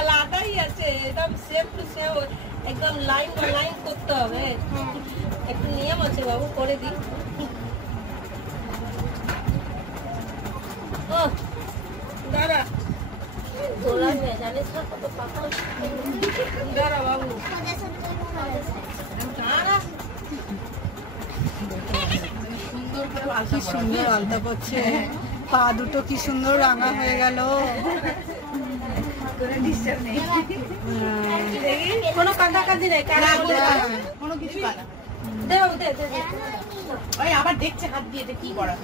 আলাদাই আছে, একদম সেম টু সেম, একদম লাইন বাই লাইন করতে হবে। একটু নিয়ম আছে বাবু, করে দিই। দাঁড়া তোরা জানিস না কত পাকা। দাঁড়া বাবু, দাঁড়া। কি সুন্দর আলতা পড়ছে, পা দুটো কি সুন্দর রাঙা হয়ে গেল। কোনো কাঁদাকাঁদি নেই, কোনো কিছু আবার দেখছে হাত দিয়ে কি করা।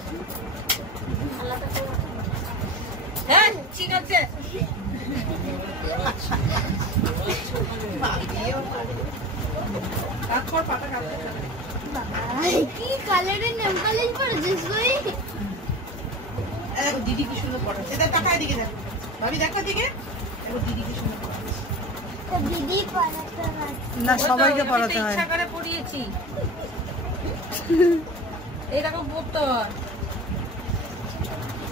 হ্যাঁ ঠিক আছে। কি কালারের নেল পালিশ পরেছিস তুই? দেখো দিদি কি সুন্দর পড়াচ্ছে। এটা টাকা দিকে দেখো ভাবি, দেখা দিকে দেখো দিদি কি সুন্দর পড়াচ্ছে। তো দিদি পড়াতে না সবাইকে পড়াতে হয়, ইচ্ছা করে পড়িয়েছি। এরকম পড়তে হয়।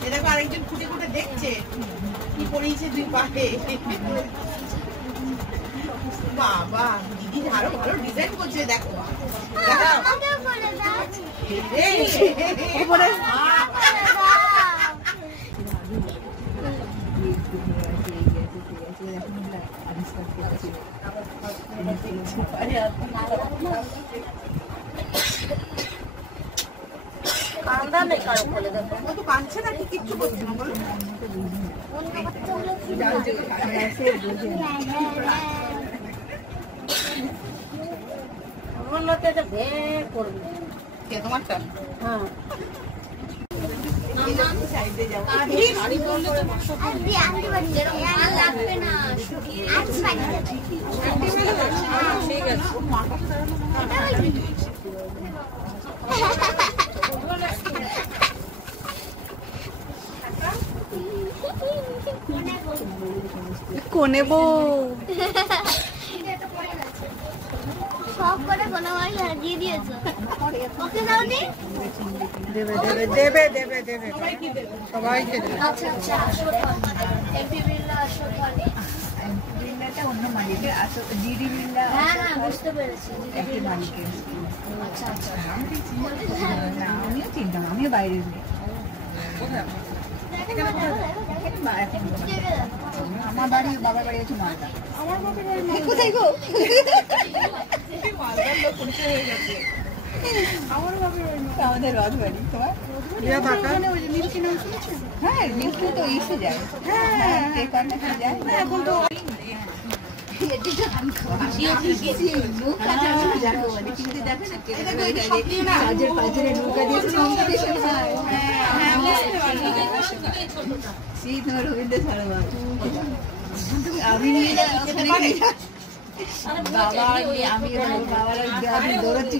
এই দেখো আরেকজন ফুটে ফুটে দেখছে কি পড়িয়েছে দুই পাশে। বাবা দিদি আরো ভালো ডিজাইন করছে, দেখো কান্দা নেই কারো বলে দেখো, ও তো কাঁদছে না, কিচ্ছু করছে না বলো। তোমারটা হ্যাঁ লাগবে না। ঠিক আছে। কোনে বউ সব করে গোলামারি লাগিয়ে দিয়েছো। ওকে দাওনি? দেবে দেবে দেবে দেবে দেবে সবাইকে দেবে। আচ্ছা আচ্ছা, আসল এমপি বিল্লা আসল খালি। এমপি বিল্লাটা অন্য মালিকের, আসল ডিডি বিল্লা হ্যাঁ হ্যাঁ বুঝতে পেরেছি। একই মালিকের। আচ্ছা আচ্ছা, না আমিও চিনতাম, আমিও বাইরের মেয়ে। আমার বাড়ি, বাবার বাড়ি হচ্ছে মালদা। কোথায় গো? আমাদের রথ বাড়ি। তোমার? হ্যাঁ মিল্কি তো এসে যায়। হ্যাঁ যায় এখন তো আমি নিয়ে আমি দৌড়াচ্ছি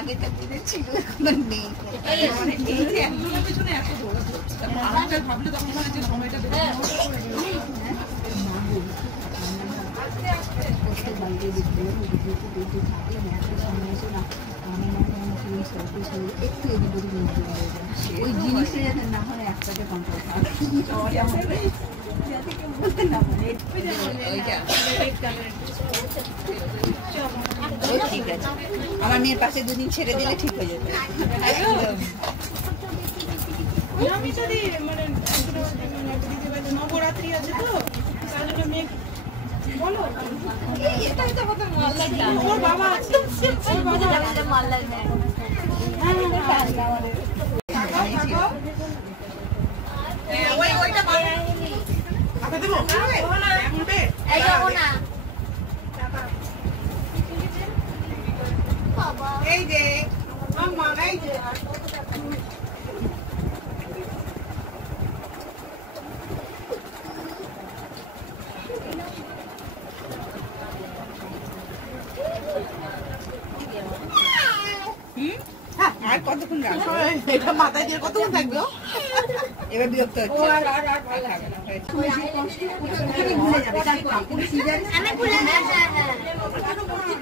আগে ছিল নেই। ভাবলে তখন সময়টা ওই জিনিসটা যাতে না হয় একসাথে কন্ট্রোল ঠিক আছে। আমার মেয়ের পাশে দুদিন ছেড়ে দিলে ঠিক হয়ে যাবে। আমি যদি মানে নবরাত্রি আছে তো তার জন্য মেয়ে বলো এটাই তো কথা মাল্লাই না, ওর বাবা আছে মাল্লাই না। এই যে মামা এই যে আর কতক্ষণ রাখবো? এটা মাথায় দিয়ে কতক্ষণ থাকবে? এবার বিরক্ত হচ্ছে। আমি খুলে না, হ্যাঁ হ্যাঁ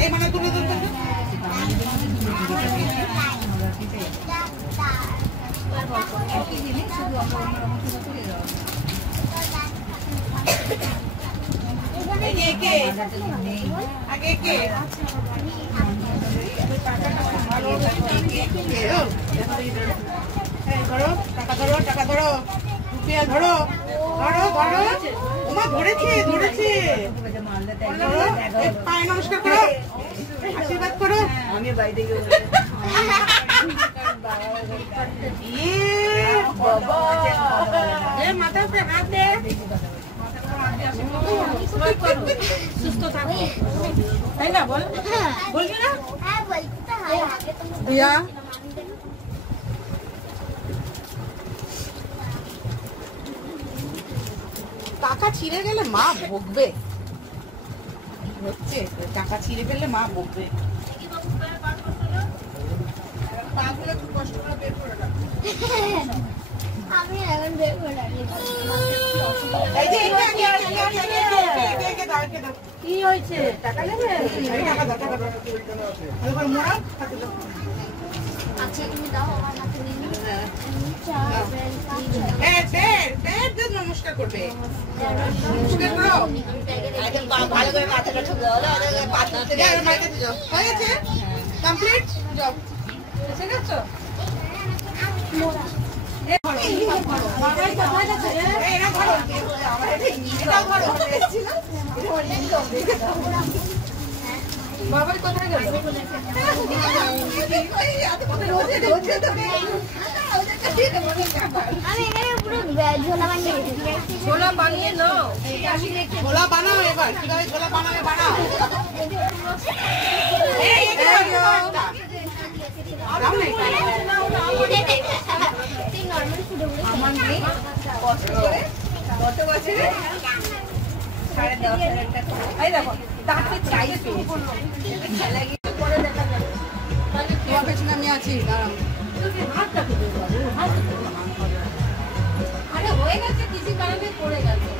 এই মানে তুলে তুলতে আগে কে ধরো টাকা ধরো টাকা ধরো রুপিয়া ধরো ধরো ধরো ওমা ধরেছে ধরেছে ধরো, এই পায়ে নমস্কার করো আশীর্বাদ করো আমি বাড়িতে গিয়ে মাথার উপরে হাত দে সুস্থ থাকো তাই না বল বলবি না হ্যাঁ বলতে তো হয় আগে তো রিয়া টাকা ছিঁড়ে গেলে মা বকবে হচ্ছে টাকা ছিঁড়ে গেলে মা বকবে পাগুলো একটু কষ্ট করে বের করে রাখ আমি এখন বের করে রাখি এই যে একে দাও কি হয়েছে টাকা নেবে এই টাকা দাও টাকা দাও আবার মোড়া হাতে দাও আচ্ছা তুমি দাও আমার হাতে নিয়ে নমস্কার করবে নমস্কার করো ভালো করে মাথাটা ঠুকে হয়েছে কমপ্লিট জব এসে গেছো বাবাই কোথায় গেল আমি এখানে পুরো ঝোলা বানিয়ে রেখেছি ছোলা বানিয়ে নাও ছোলা বানাও এবার কিভাবে ছোলা বানাবে বানাও আমার মেয়ে কষ্ট করে গত বছরে 10,500 টাকা এই দেখো তাতে চাই পেয়েছি খেলা গিয়ে পরে দেখা যাবে তোমার পেছনে আমি আছি দাঁড়াও আরে হয়ে গেছে কিছু কারণে পড়ে গেছে